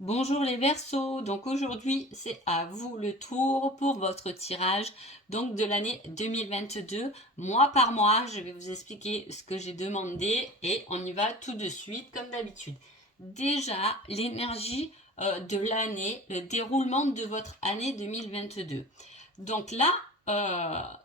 Bonjour les Verseaux, donc aujourd'hui c'est à vous le tour pour votre tirage donc de l'année 2022. Mois par mois, je vais vous expliquer ce que j'ai demandé et on y va tout de suite comme d'habitude. Déjà, l'énergie de l'année, le déroulement de votre année 2022. Donc là,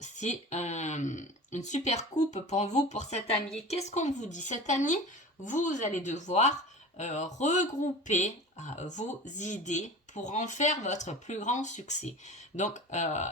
c'est une super coupe pour vous pour cette année. Qu'est-ce qu'on vous dit? Cette année, vous allez devoir regrouper vos idées pour en faire votre plus grand succès. Donc,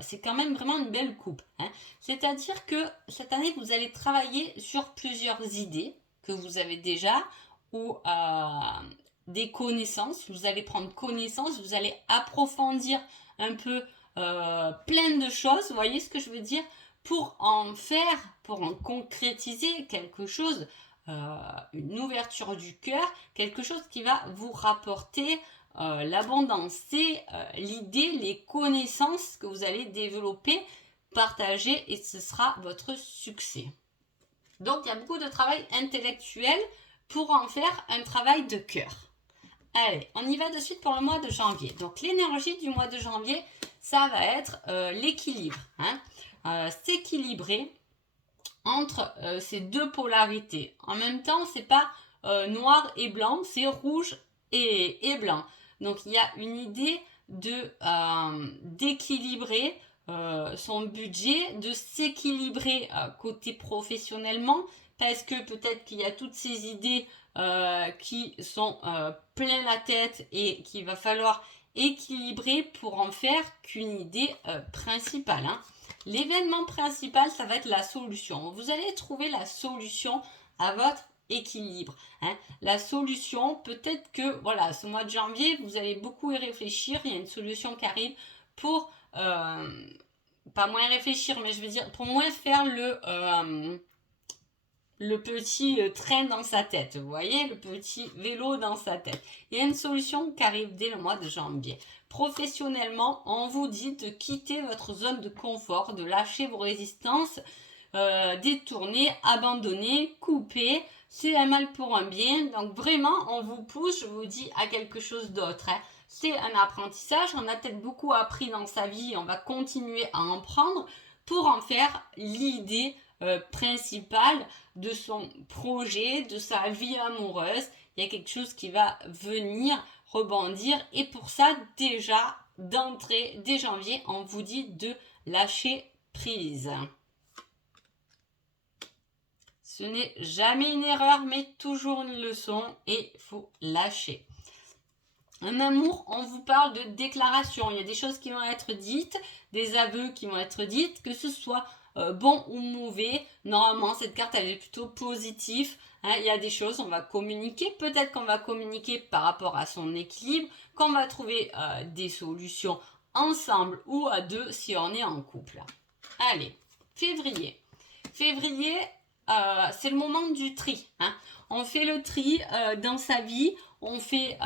c'est quand même vraiment une belle coupe, hein. C'est-à-dire que cette année, vous allez travailler sur plusieurs idées que vous avez déjà ou des connaissances. Vous allez prendre connaissance, vous allez approfondir un peu plein de choses. Vous voyez ce que je veux dire? Pour en faire, pour en concrétiser quelque chose, une ouverture du cœur, quelque chose qui va vous rapporter l'abondance. C'est l'idée, les connaissances que vous allez développer, partager et ce sera votre succès. Donc il y a beaucoup de travail intellectuel pour en faire un travail de cœur. Allez, on y va de suite pour le mois de janvier. Donc l'énergie du mois de janvier, ça va être l'équilibre, hein. S'équilibrer entre ces deux polarités. En même temps, c'est pas noir et blanc, c'est rouge et blanc. Donc il y a une idée de d'équilibrer son budget, de s'équilibrer côté professionnellement, parce que peut-être qu'il y a toutes ces idées qui sont plein la tête et qu'il va falloir équilibrer pour en faire qu'une idée principale, hein. L'événement principal, ça va être la solution. Vous allez trouver la solution à votre équilibre, hein. La solution, peut-être que, voilà, ce mois de janvier, vous allez beaucoup y réfléchir. Il y a une solution qui arrive pour, pas moins réfléchir, mais je veux dire, pour moins faire le petit train dans sa tête, vous voyez, le petit vélo dans sa tête. Il y a une solution qui arrive dès le mois de janvier. Professionnellement, on vous dit de quitter votre zone de confort, de lâcher vos résistances, détourner, abandonner, couper. C'est un mal pour un bien. Donc vraiment, on vous pousse, je vous dis, à quelque chose d'autre, hein. C'est un apprentissage. On a peut-être beaucoup appris dans sa vie. On va continuer à en prendre pour en faire l'idée principale de son projet, de sa vie amoureuse. Il y a quelque chose qui va venir rebondir et pour ça déjà d'entrée dès janvier on vous dit de lâcher prise. Ce n'est jamais une erreur mais toujours une leçon et il faut lâcher. Un amour, on vous parle de déclaration. Il y a des choses qui vont être dites, des aveux qui vont être dites, que ce soit bon ou mauvais. Normalement, cette carte, elle est plutôt positive, hein. Il y a des choses, on va communiquer. Peut-être qu'on va communiquer par rapport à son équilibre, qu'on va trouver des solutions ensemble ou à deux si on est en couple. Allez, février. Février, c'est le moment du tri, hein. On fait le tri dans sa vie, on fait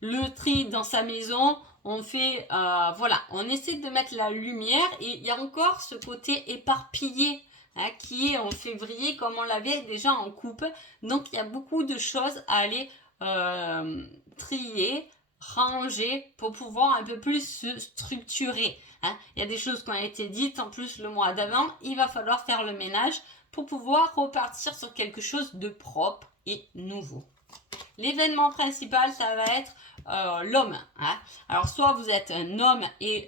le tri dans sa maison, on fait, voilà, on essaie de mettre la lumière et il y a encore ce côté éparpillé, hein, qui est en février comme on l'avait déjà en coupe. Donc il y a beaucoup de choses à aller trier, ranger pour pouvoir un peu plus se structurer, hein. Il y a des choses qui ont été dites en plus le mois d'avant, il va falloir faire le ménage pour pouvoir repartir sur quelque chose de propre et nouveau. L'événement principal, ça va être l'homme, hein. Alors, soit vous êtes un homme et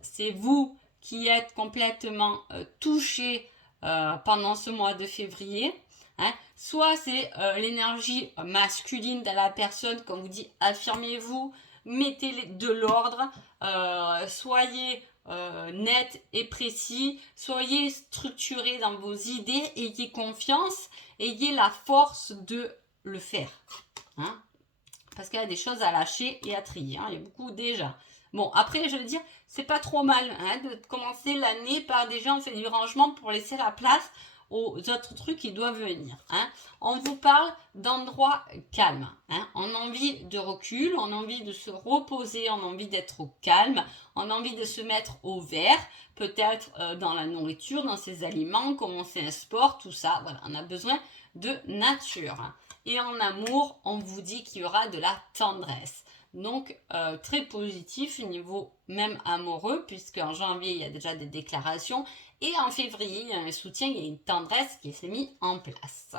c'est vous qui êtes complètement touché pendant ce mois de février, hein. Soit c'est l'énergie masculine de la personne, comme vous dit, affirmez-vous, mettez de l'ordre, soyez net et précis, soyez structuré dans vos idées, ayez confiance, ayez la force de le faire, hein, parce qu'il y a des choses à lâcher et à trier, hein. Il y a beaucoup déjà. Bon, après, je veux dire, c'est pas trop mal, hein, de commencer l'année par déjà on fait du rangement pour laisser la place aux autres trucs qui doivent venir, hein. On vous parle d'endroits calmes, hein. On a envie de recul, on a envie de se reposer, on a envie d'être au calme, on a envie de se mettre au vert, peut-être dans la nourriture, dans ses aliments, commencer un sport, tout ça. Voilà, on a besoin de nature. Et en amour, on vous dit qu'il y aura de la tendresse. Donc, très positif niveau même amoureux, puisque en janvier, il y a déjà des déclarations. Et en février, il y a un soutien, il y a une tendresse qui s'est mise en place.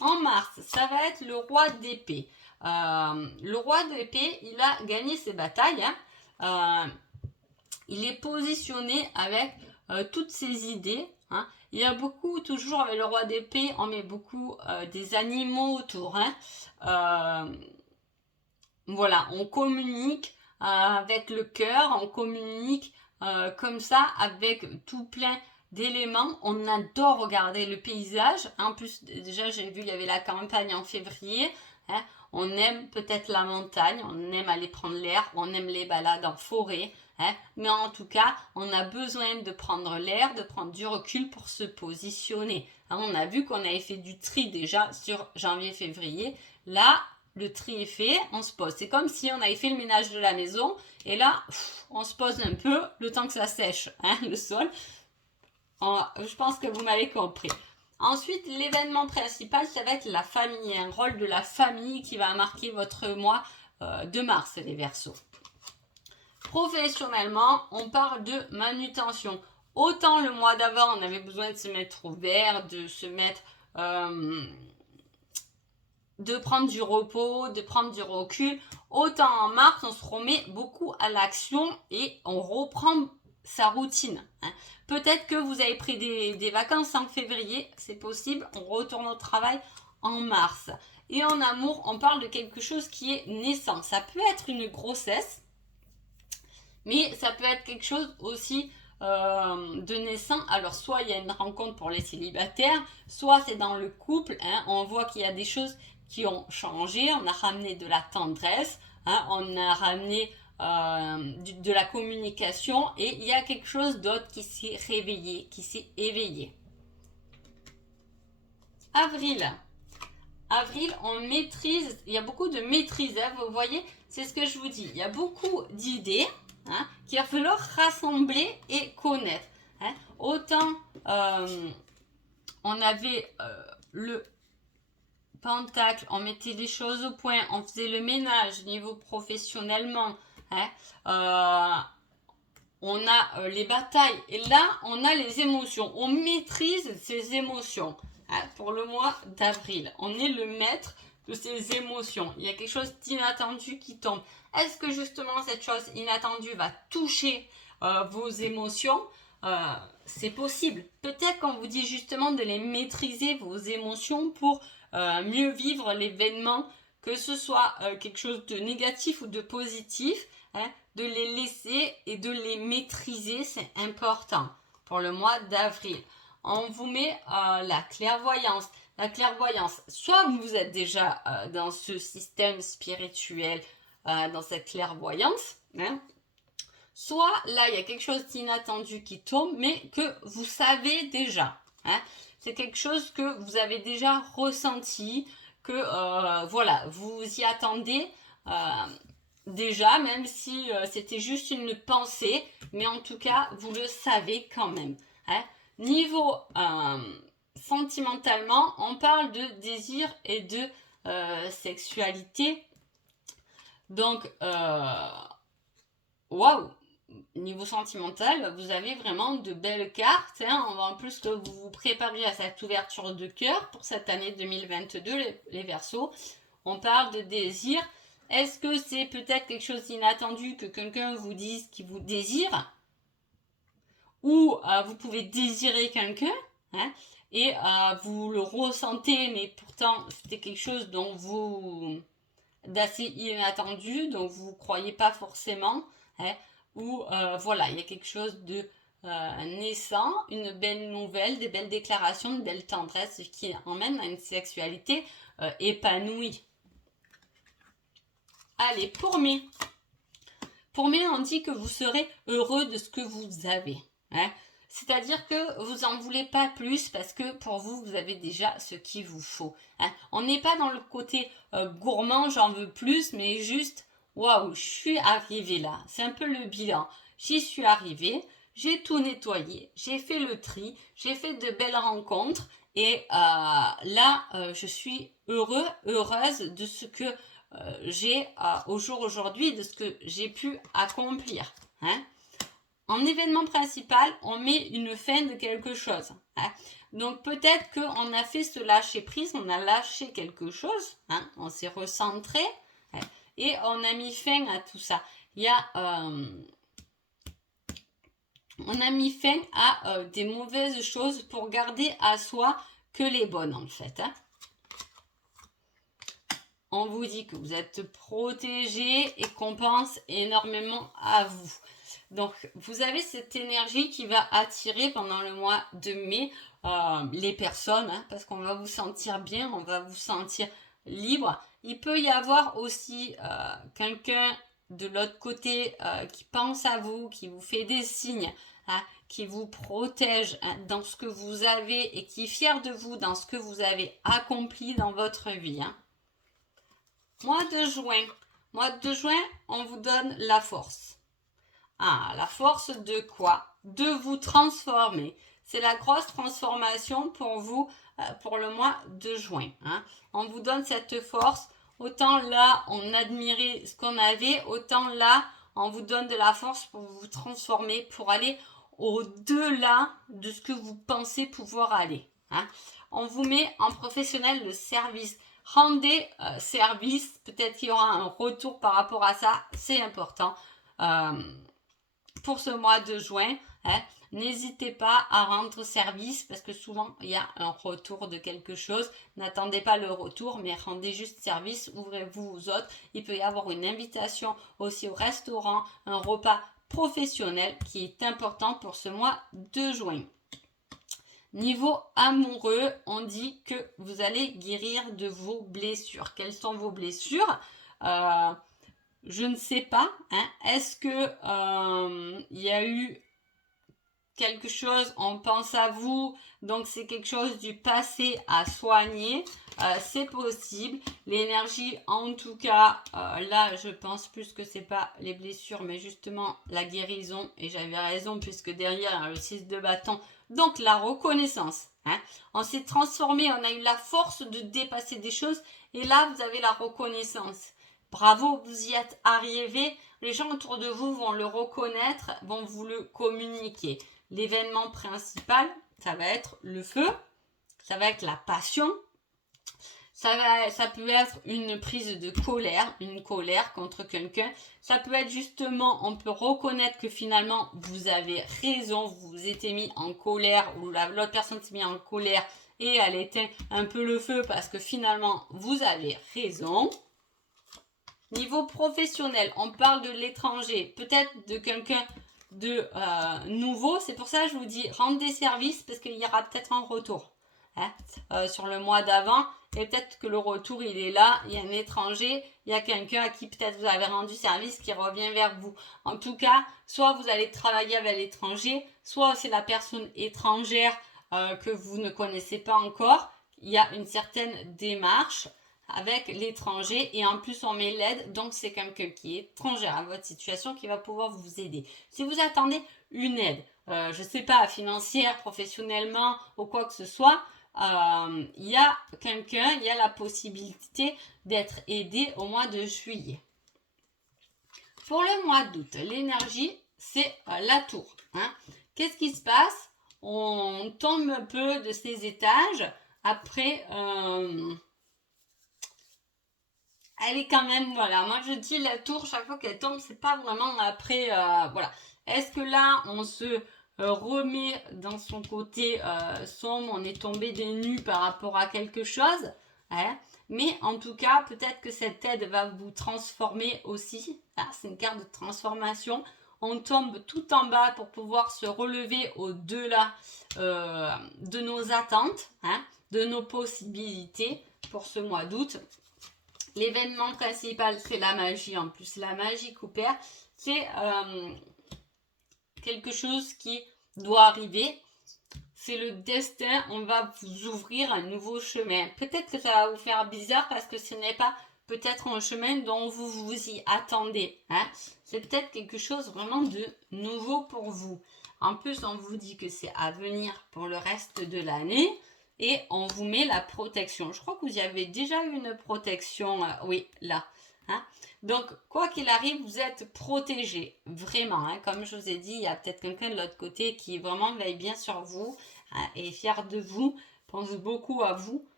En mars, ça va être le roi d'épée. Le roi d'épée, il a gagné ses batailles. Il est positionné avec toutes ses idées. Il y a beaucoup, toujours avec le roi d'épée, on met beaucoup des animaux autour. Voilà, on communique avec le cœur, on communique comme ça avec tout plein d'éléments. On adore regarder le paysage. En plus, déjà, j'ai vu, il y avait la campagne en février. On aime peut-être la montagne, on aime aller prendre l'air, on aime les balades en forêt. Mais en tout cas, on a besoin de prendre l'air, de prendre du recul pour se positionner. On a vu qu'on avait fait du tri déjà sur janvier-février. Là, le tri est fait, on se pose. C'est comme si on avait fait le ménage de la maison et là, on se pose un peu le temps que ça sèche, le sol. Je pense que vous m'avez compris. Ensuite, l'événement principal, ça va être la famille. Il y a un rôle de la famille qui va marquer votre mois de mars, les Verseaux. Professionnellement, on parle de manutention. Autant le mois d'avant, on avait besoin de se mettre au vert, de se mettre... de prendre du repos, de prendre du recul. Autant en mars, on se remet beaucoup à l'action et on reprend sa routine. Peut-être que vous avez pris des vacances en février, c'est possible, on retourne au travail en mars. Et en amour, on parle de quelque chose qui est naissant. Ça peut être une grossesse, mais ça peut être quelque chose aussi de naissant. Alors, soit il y a une rencontre pour les célibataires, soit c'est dans le couple. On voit qu'il y a des choses qui ont changé. On a ramené de la tendresse, on a ramené de la communication et il y a quelque chose d'autre qui s'est réveillé, qui s'est éveillé. Avril. Avril, on maîtrise, il y a beaucoup de maîtrise, vous voyez, c'est ce que je vous dis. Il y a beaucoup d'idées qu'il va falloir rassembler et connaître. Autant on avait le Pentacle, on mettait les choses au point, on faisait le ménage niveau professionnellement. On a les batailles et là on a les émotions. On maîtrise ses émotions pour le mois d'avril. On est le maître de ses émotions. Il y a quelque chose d'inattendu qui tombe. Est-ce que justement cette chose inattendue va toucher vos émotions? C'est possible. Peut-être qu'on vous dit justement de les maîtriser, vos émotions, pour mieux vivre l'événement, que ce soit quelque chose de négatif ou de positif, de les laisser et de les maîtriser, c'est important pour le mois d'avril. On vous met la clairvoyance. La clairvoyance, soit vous êtes déjà dans ce système spirituel, dans cette clairvoyance, soit là il y a quelque chose d'inattendu qui tombe, mais que vous savez déjà. C'est quelque chose que vous avez déjà ressenti, que voilà, vous y attendez déjà, même si c'était juste une pensée, mais en tout cas, vous le savez quand même. Niveau sentimentalement, on parle de désir et de sexualité. Donc, waouh! Niveau sentimental, vous avez vraiment de belles cartes. En plus que vous vous préparez à cette ouverture de cœur pour cette année 2022, les Verseaux. On parle de désir. Est-ce que c'est peut-être quelque chose d'inattendu que quelqu'un vous dise qu'il vous désire? Ou vous pouvez désirer quelqu'un et vous le ressentez, mais pourtant c'était quelque chose dont d'assez inattendu, dont vous ne croyez pas forcément. Ou voilà, il y a quelque chose de naissant, une belle nouvelle, des belles déclarations, une belle tendresse qui emmène à une sexualité épanouie. Allez, pour mai. Pour mai, on dit que vous serez heureux de ce que vous avez. C'est-à-dire que vous n'en voulez pas plus parce que pour vous, vous avez déjà ce qu'il vous faut. On n'est pas dans le côté gourmand, j'en veux plus, mais juste, waouh, je suis arrivée là. C'est un peu le bilan. J'y suis arrivée, j'ai tout nettoyé, j'ai fait le tri, j'ai fait de belles rencontres Et là, je suis heureuse de ce que j'ai au jour aujourd'hui, de ce que j'ai pu accomplir. Hein. En événement principal, on met une fin de quelque chose. Hein. Donc peut-être qu'on a fait ce lâcher prise, on a lâché quelque chose, hein, on s'est recentré, hein, et on a mis fin à tout ça. On a mis fin à des mauvaises choses pour garder à soi que les bonnes en fait. Hein. On vous dit que vous êtes protégé et qu'on pense énormément à vous. Donc, vous avez cette énergie qui va attirer pendant le mois de mai les personnes, hein, parce qu'on va vous sentir bien, on va vous sentir libre. Il peut y avoir aussi quelqu'un de l'autre côté qui pense à vous, qui vous fait des signes, hein, qui vous protège hein, dans ce que vous avez et qui est fier de vous dans ce que vous avez accompli dans votre vie. Hein. Mois de juin, on vous donne la force. Ah, la force de quoi? De vous transformer. C'est la grosse transformation pour vous pour le mois de juin. Hein. On vous donne cette force. Autant là, on admirait ce qu'on avait, autant là, on vous donne de la force pour vous transformer, pour aller au-delà de ce que vous pensez pouvoir aller. Hein. On vous met en professionnel le service. Rendez service. Peut-être qu'il y aura un retour par rapport à ça. C'est important. Pour ce mois de juin, hein, n'hésitez pas à rendre service parce que souvent il y a un retour de quelque chose. N'attendez pas le retour, mais rendez juste service, ouvrez-vous aux autres. Il peut y avoir une invitation aussi au restaurant, un repas professionnel qui est important pour ce mois de juin. Niveau amoureux, on dit que vous allez guérir de vos blessures. Quelles sont vos blessures? Je ne sais pas. Hein. Est-ce que il y a eu quelque chose, on pense à vous, donc c'est quelque chose du passé à soigner. C'est possible. L'énergie, en tout cas, là, je pense plus que c'est pas les blessures, mais justement la guérison. Et j'avais raison puisque derrière le 6 de bâton, donc la reconnaissance. Hein. On s'est transformé, on a eu la force de dépasser des choses. Et là, vous avez la reconnaissance. Bravo, vous y êtes arrivé. Les gens autour de vous vont le reconnaître, vont vous le communiquer. L'événement principal, ça va être le feu, ça va être la passion, ça peut être une prise de colère, une colère contre quelqu'un. Ça peut être justement, on peut reconnaître que finalement, vous avez raison, vous vous étiez mis en colère ou l'autre personne s'est mise en colère et elle éteint un peu le feu parce que finalement, vous avez raison. Niveau professionnel, on parle de l'étranger, peut-être de quelqu'un de nouveau. C'est pour ça que je vous dis, rendre des services parce qu'il y aura peut-être un retour hein, sur le mois d'avant. Et peut-être que le retour, il est là. Il y a un étranger, il y a quelqu'un à qui peut-être vous avez rendu service qui revient vers vous. En tout cas, soit vous allez travailler avec l'étranger, soit c'est la personne étrangère que vous ne connaissez pas encore. Il y a une certaine démarche avec l'étranger et en plus on met l'aide, donc c'est quelqu'un qui est étranger à votre situation qui va pouvoir vous aider. Si vous attendez une aide, je sais pas, financière, professionnellement ou quoi que ce soit, il y a quelqu'un, il y a la possibilité d'être aidé au mois de juillet. Pour le mois d'août, l'énergie, c'est la tour. Hein. Qu'est-ce qui se passe? On tombe un peu de ces étages après... elle est quand même, voilà, moi je dis la tour, chaque fois qu'elle tombe, c'est pas vraiment après, voilà. Est-ce que là, on se remet dans son côté sombre, on est tombé des nues par rapport à quelque chose, hein, mais en tout cas, peut-être que cette aide va vous transformer aussi, ah, c'est une carte de transformation, on tombe tout en bas pour pouvoir se relever au-delà de nos attentes, hein, de nos possibilités pour ce mois d'août. L'événement principal, c'est la magie. En plus, la magie Cooper, c'est quelque chose qui doit arriver. C'est le destin. On va vous ouvrir un nouveau chemin. Peut-être que ça va vous faire bizarre parce que ce n'est pas peut-être un chemin dont vous vous y attendez. Hein. C'est peut-être quelque chose vraiment de nouveau pour vous. En plus, on vous dit que c'est à venir pour le reste de l'année. et on vous met la protection. Je crois que vous y avez déjà eu une protection, oui, là. Hein. Donc, quoi qu'il arrive, vous êtes protégé, vraiment. Hein. Comme je vous ai dit, il y a peut-être quelqu'un de l'autre côté qui vraiment veille bien sur vous, hein, est fier de vous, pense beaucoup à vous,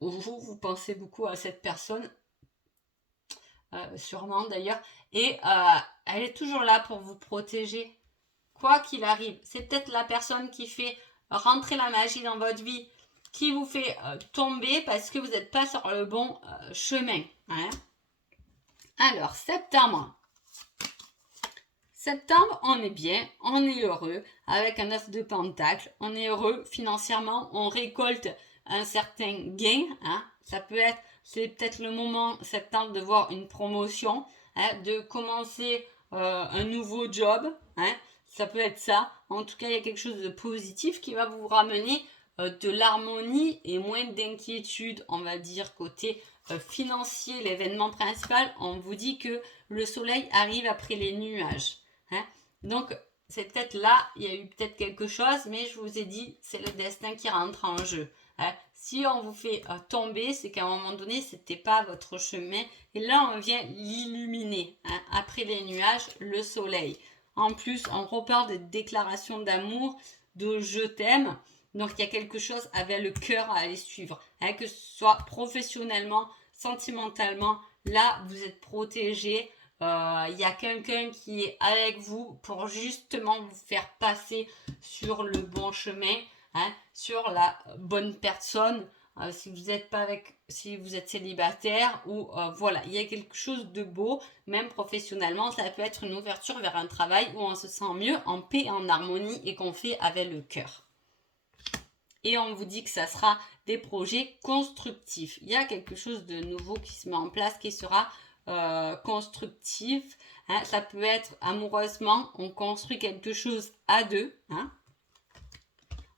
ou vous pensez beaucoup à cette personne, sûrement d'ailleurs, et elle est toujours là pour vous protéger, quoi qu'il arrive. C'est peut-être la personne qui fait rentrer la magie dans votre vie, qui vous fait tomber parce que vous n'êtes pas sur le bon chemin. Hein. Alors, septembre. Septembre, on est bien, on est heureux, avec un 9 de pentacle, on est heureux financièrement, on récolte un certain gain. Hein. Ça peut être, c'est peut-être le moment, septembre, de voir une promotion, hein, de commencer un nouveau job. Hein. Ça peut être ça. En tout cas, il y a quelque chose de positif qui va vous ramener de l'harmonie et moins d'inquiétude, on va dire, côté financier. L'événement principal, on vous dit que le soleil arrive après les nuages. Hein. Donc, c'est peut-être là, il y a eu peut-être quelque chose, mais je vous ai dit, c'est le destin qui rentre en jeu. Hein. Si on vous fait tomber, c'est qu'à un moment donné, c'était pas votre chemin. Et là, on vient l'illuminer. Hein. Après les nuages, le soleil. En plus, on reparle de déclarations d'amour, de je t'aime. Donc, il y a quelque chose avec le cœur à aller suivre. Hein, que ce soit professionnellement, sentimentalement, là, vous êtes protégé. Il y a quelqu'un qui est avec vous pour justement vous faire passer sur le bon chemin, hein, sur la bonne personne. Si vous êtes pas avec, si vous êtes célibataire ou voilà, il y a quelque chose de beau, même professionnellement, ça peut être une ouverture vers un travail où on se sent mieux, en paix, en harmonie et qu'on fait avec le cœur. Et on vous dit que ça sera des projets constructifs. Il y a quelque chose de nouveau qui se met en place qui sera constructif. Hein. Ça peut être amoureusement, on construit quelque chose à deux. Hein.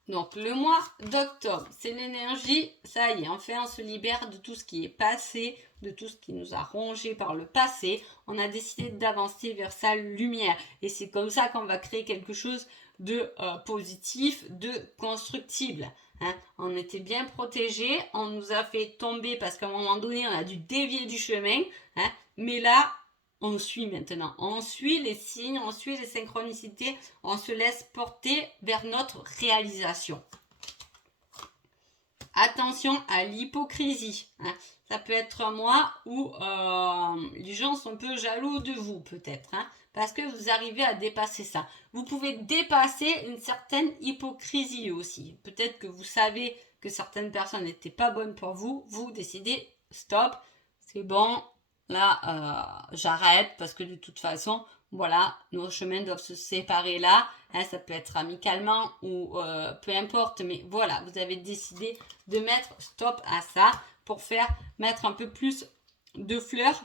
Donc le mois d'octobre, c'est l'énergie, ça y est, enfin on se libère de tout ce qui est passé, de tout ce qui nous a rongé par le passé. On a décidé d'avancer vers sa lumière. Et c'est comme ça qu'on va créer quelque chose de positif, de constructible. Hein. On était bien protégés, on nous a fait tomber parce qu'à un moment donné, on a dû dévier du chemin. Hein. Mais là, on suit maintenant. On suit les signes, on suit les synchronicités, on se laisse porter vers notre réalisation. Attention à l'hypocrisie. Hein. Ça peut être moi où les gens sont un peu jaloux de vous peut-être. Hein, parce que vous arrivez à dépasser ça. Vous pouvez dépasser une certaine hypocrisie aussi. Peut-être que vous savez que certaines personnes n'étaient pas bonnes pour vous. Vous décidez, stop, c'est bon, là, j'arrête parce que de toute façon, voilà, nos chemins doivent se séparer là. Hein, ça peut être amicalement ou peu importe, mais voilà, vous avez décidé de mettre stop à ça pour mettre un peu plus de fleurs.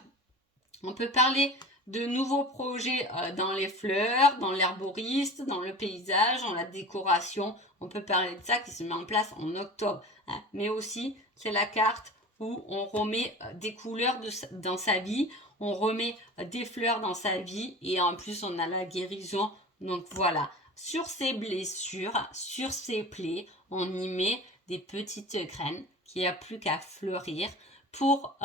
On peut parler de nouveaux projets dans les fleurs, dans l'herboriste, dans le paysage, dans la décoration. On peut parler de ça qui se met en place en octobre. Hein. Mais aussi, c'est la carte où on remet des couleurs dans sa vie, on remet des fleurs dans sa vie et en plus on a la guérison. Donc voilà, sur ces blessures, sur ces plaies, on y met des petites graines qui n'y a plus qu'à fleurir pour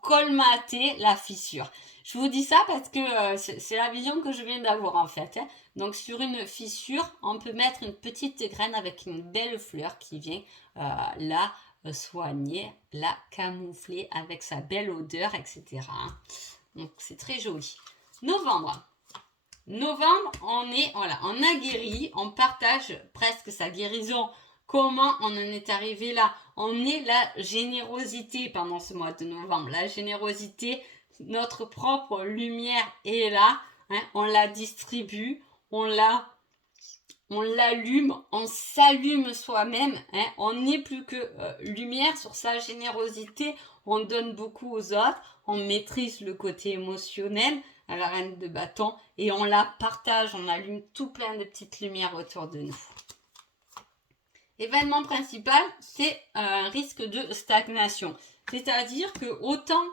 colmater la fissure. Je vous dis ça parce que c'est la vision que je viens d'avoir en fait. Hein. Donc sur une fissure, on peut mettre une petite graine avec une belle fleur qui vient la soigner, la camoufler avec sa belle odeur, etc. Donc c'est très joli. Novembre. Novembre, on a guéri, on partage presque sa guérison. Comment on en est arrivé là? On est la générosité pendant ce mois de novembre. La générosité, notre propre lumière est là. Hein, on la distribue, on l'allume, on s'allume soi-même. Hein, on n'est plus que lumière sur sa générosité. On donne beaucoup aux autres. On maîtrise le côté émotionnel à la reine de bâton et on la partage. On allume tout plein de petites lumières autour de nous. Événement principal, c'est un risque de stagnation. C'est-à-dire que autant